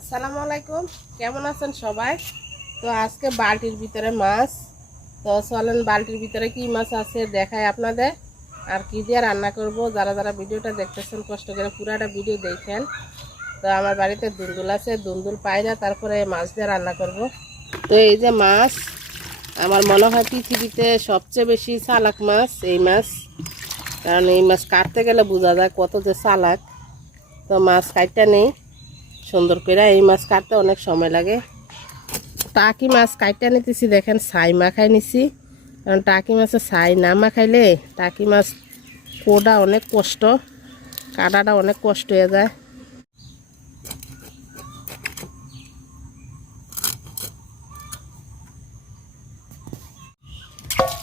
আসসালামু আলাইকুম, কেমন আছেন সবাই? তো আজকে বালতির ভিতরে মাছ। তো চলেন বালতির ভিতরে কি মাছ আছে দেখাই আপনাদের, আর কি দিয়ে রান্না করব। যারা যারা ভিডিওটা দেখতেছেন কষ্ট করে পুরাটা ভিডিও দেখেন। তো আমার বাড়িতে দুন্দুল আছে, দুন্দুল পায়রা, তারপরে মাছ দিয়ে রান্না করব। তো এই যে মাছ, আমার মনে হয় পৃথিবীতে সবচেয়ে বেশি চালাক মাছ এই মাছ, কারণ এই মাছ কাটতে গেলে বোঝা যায় কত যে চালাক। তো মাছ কাটতে নেই সুন্দর করে, এই মাছ কাটতে অনেক সময় লাগে। টাকি মাছ কাটতে নিতেছি, দেখেন ছাই মাখাই নিছি, কারণ টাকি মাছের ছাই না মাখাইলে টাকি মাছ কোটা অনেক কষ্ট, কাটাটা অনেক কষ্ট হয়ে যায়।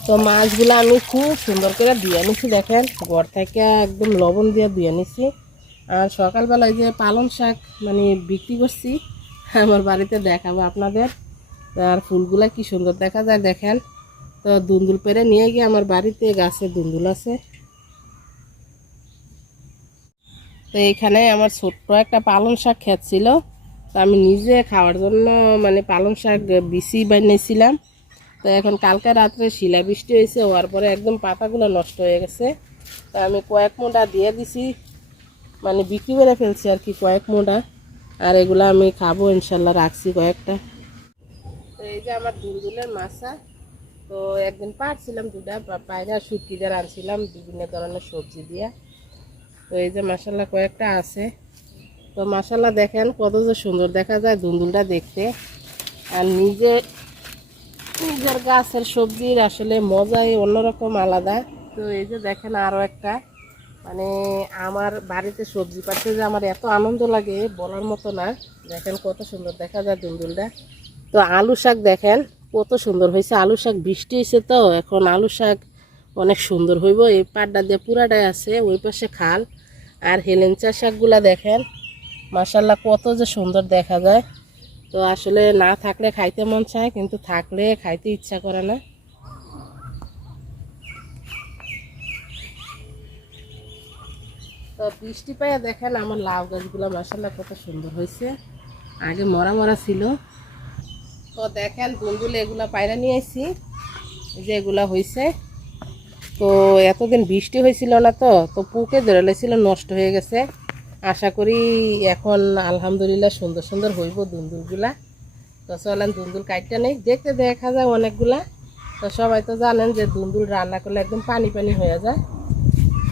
তো মাছগুলো আমি খুব সুন্দর করে ধুয়ে নিছি, দেখেন ঘর থেকে একদম লবণ দিয়ে ধুয়ে নিছি। আর সকালবেলায় যে পালং শাক মানে বিক্রি করছি আমার বাড়িতে দেখাবো আপনাদের। আর ফুলগুলা কি সুন্দর দেখা যায় দেখেন। তো দুন্দুল পেরে নিয়ে গিয়ে আমার বাড়িতে গাছে দুন্দুল আছে। তো এইখানে আমার ছোট্ট একটা পালং শাক ক্ষেত ছিল, তো আমি নিজে খাওয়ার জন্য মানে পালং শাক বিচি বানিয়েছিলাম। তো এখন কালকে রাত্রে শিলা বৃষ্টি হয়েছে, হওয়ার পরে একদম পাতাগুলো নষ্ট হয়ে গেছে। তো আমি কয়েক মোটা দিয়ে দিছি, মানে বিক্রি করে ফেলছি আর কি কয়েক মোটা। আর এগুলো আমি খাবো ইনশাল্লাহ, রাখছি কয়েকটা। তো এই যে আমার দুলদুলের মাছা। তো একদিন পারছিলাম দুটা পায়রা শুটকি দিয়ে রাঁধছিলাম বিভিন্ন ধরনের সবজি দিয়ে। তো এই যে মাসাল্লাহ কয়েকটা আছে। তো মাসাল্লাহ দেখেন কত যে সুন্দর দেখা যায় দুন্দুলটা দেখতে। আর নিজের গাছের সবজির আসলে মজাই অন্যরকম আলাদা। তো এই যে দেখেন আরও একটা, মানে আমার বাড়িতে সবজি পাচ্ছে যে আমার এত আনন্দ লাগে বলার মতো না। দেখেন কত সুন্দর দেখা যায় দুন্দুলটা। তো আলু শাক দেখেন কত সুন্দর হয়েছে, আলু শাক বৃষ্টি হয়েছে তো এখন আলু শাক অনেক সুন্দর হইব। এই পাড়টা দিয়ে পুরাটাই আছে, ওই পাশে খাল। আর হেলেঞ্চা শাকগুলা দেখেন মাশাল্লাহ কত যে সুন্দর দেখা যায়। তো আসলে না থাকলে খাইতে মন চায়, কিন্তু থাকলে খাইতে ইচ্ছা করে না। তো বৃষ্টি পাইয়া দেখেন আমার লাউ গাছগুলো মাশাল্লাহ কত সুন্দর হয়েছে, আগে মরা মরা ছিল। তো দেখেন দুন্দুল এগুলা পায়রা নিয়ে আসছি, যে এগুলা হয়েছে। তো এতদিন বৃষ্টি হয়েছিল না, তো তো পুকে ধরে লেছিল, নষ্ট হয়ে গেছে। আশা করি এখন আলহামদুলিল্লাহ সুন্দর সুন্দর হইব দুন্দুলগুলা। তো চলেন দুন্দুল কাটটা নেই, দেখতে দেখা যায় অনেকগুলা। তো সবাই তো জানেন যে দুন্দুল রান্না করলে একদম পানি পানি হয়ে যায়।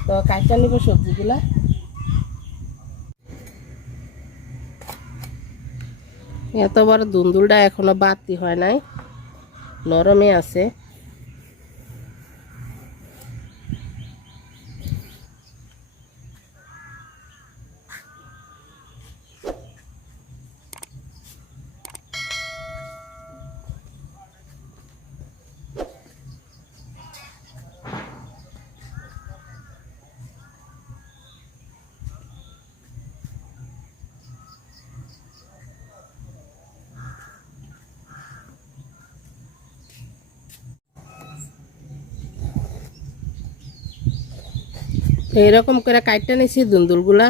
তো কাটটা নিব সবজিগুলা। এত বড় দুন্দুলটা এখনো বাতি হয় নাই, নরমে আছে। এইরকম করে কাটটা নিছি দুন্দুলগুলা।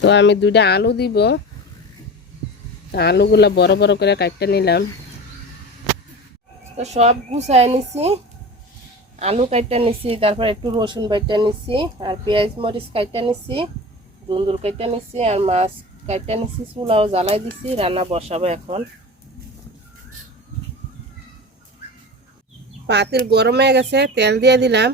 তো আমি দুইটা আলু দিব, আলুগুলা বড় বড় করে কাটটা নিলাম। তো সব গুছাই নিছি, আলু কাটটা নিছি, তারপর একটু রসুন বাইটা নিছি, আর পেঁয়াজ মরিচ কাটটা নিছি, দুন্দুল কাটটা নিছি, আর মাছ কাটটা নিছি। চুলাও জ্বালাই দিছি, রান্না বসাবো এখন। পাতিল গরম হয়ে গেছে, তেল দিয়ে দিলাম।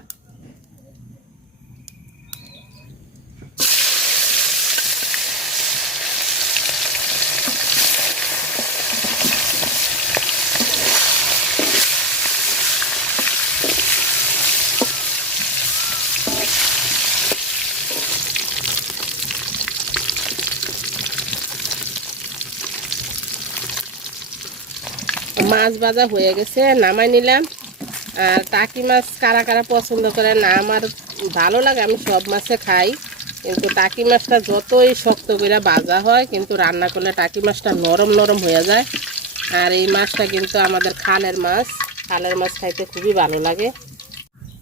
মাছ ভাজা হয়ে গেছে, নামাই নিলাম। আর টাকি মাছ কারা কারা পছন্দ করে না, আমার ভালো লাগে, আমি সব মাছে খাই। কিন্তু টাকি মাছটা যতই শক্ত করে ভাজা হয়, কিন্তু রান্না করলে টাকি মাছটা নরম নরম হয়ে যায়। আর এই মাছটা কিন্তু আমাদের খালের মাছ, খালের মাছ খাইতে খুবই ভালো লাগে।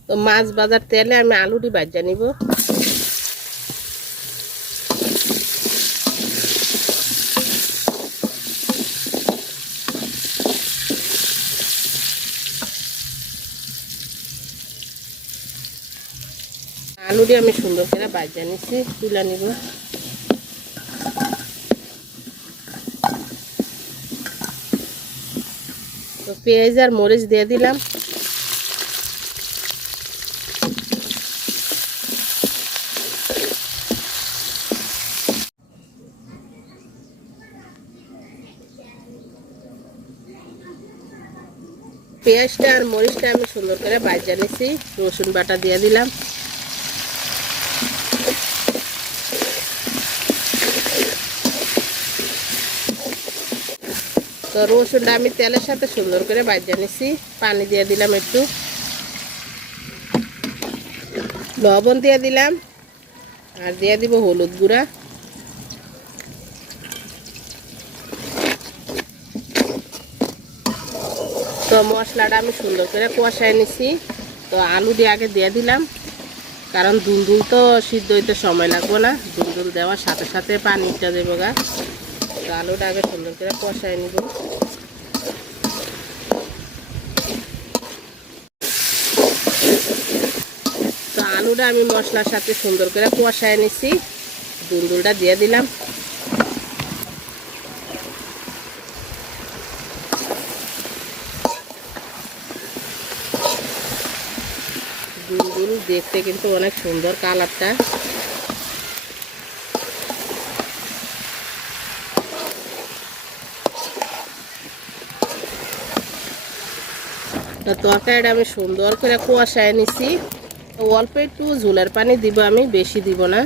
তো মাছ ভাজার তেলে আমি আলুটি ভাজা নিব। আলুটি আমি সুন্দর করে ভাজা নিচ্ছি, তুলে নিব। তো পেঁয়াজ আর মরিচ দিয়ে দিলাম। পেঁয়াজটা আর মরিচটা আমি সুন্দর করে ভাজা নিচ্ছি, রসুন বাটা দিয়ে দিলাম। তো রসুনটা আমি তেলের সাথে সুন্দর করে ভাজা নিচ্ছি, পানি দিয়ে দিলাম, একটু লবণ দিয়ে দিলাম, আর দিয়ে দিব হলুদ গুঁড়া। তো মশলাটা আমি সুন্দর করে কষায় নিচ্ছি। তো আলুটি আগে দিয়ে দিলাম, কারণ দুলদুল তো সিদ্ধ হইতে সময় লাগবে না, দুলদুল দেওয়ার সাথে সাথে পানিটা দেবো গা। তো আলুটা আগে সুন্দর করে কষায় নিব। তো আলুটা আমি মশলার সাথে সুন্দর করে কষায় নিচ্ছি, দুলদুলটা দিয়ে দিলাম। দুলদুল দেখতে কিন্তু অনেক সুন্দর কালারটা। তো তরকারিটা আমি সুন্দর করে কষায় নিচ্ছি। অল্প একটু ঝোলের পানি দিব, আমি বেশি দিব না।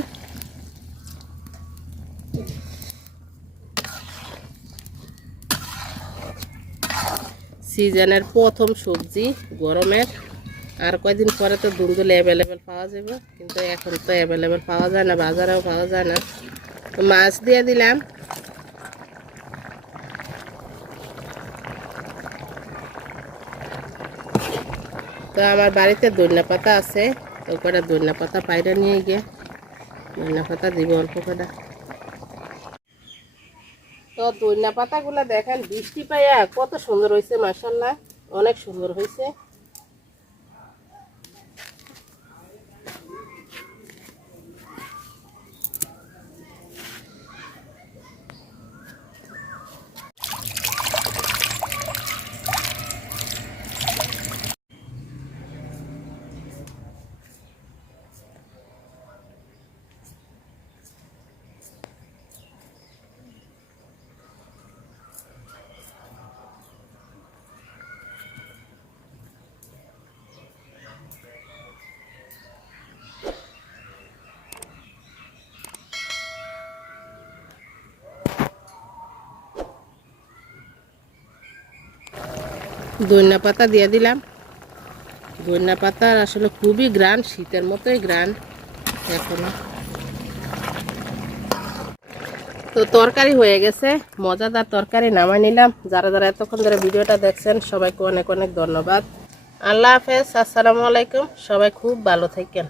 সিজনের প্রথম সবজি গরমের, আর কয়দিন পরে তো দুলদুল অ্যাভেলেবেল পাওয়া যাবে, কিন্তু এখন তো অ্যাভেলেবেল পাওয়া যায় না, বাজারেও পাওয়া যায় না। তো মাছ দিয়ে দিলাম। তো আমার বাড়িতে ধনিয়া পাতা আছে, তো কটা ধনিয়া পাতা পায়রা নিয়ে গিয়ে ধনিয়া পাতা দিব অল্প কটা। তো ধনিয়া পাতাগুলো দেখেন বৃষ্টি পাইয়া কত সুন্দর হয়েছে, মাশাআল্লাহ অনেক সুন্দর হয়েছে। ধনিয়া পাতা দিয়ে দিলাম। ধনিয়া পাতার আসলে খুবই গ্রান, শীতের মতোই গ্রান এখনো। তো তরকারি হয়ে গেছে, মজাদার তরকারি নামাই নিলাম। যারা যারা এতক্ষণ ধরে ভিডিওটা দেখছেন সবাইকে অনেক অনেক ধন্যবাদ। আল্লাহ হাফেজ, আসসালামু আলাইকুম। সবাই খুব ভালো থাকেন।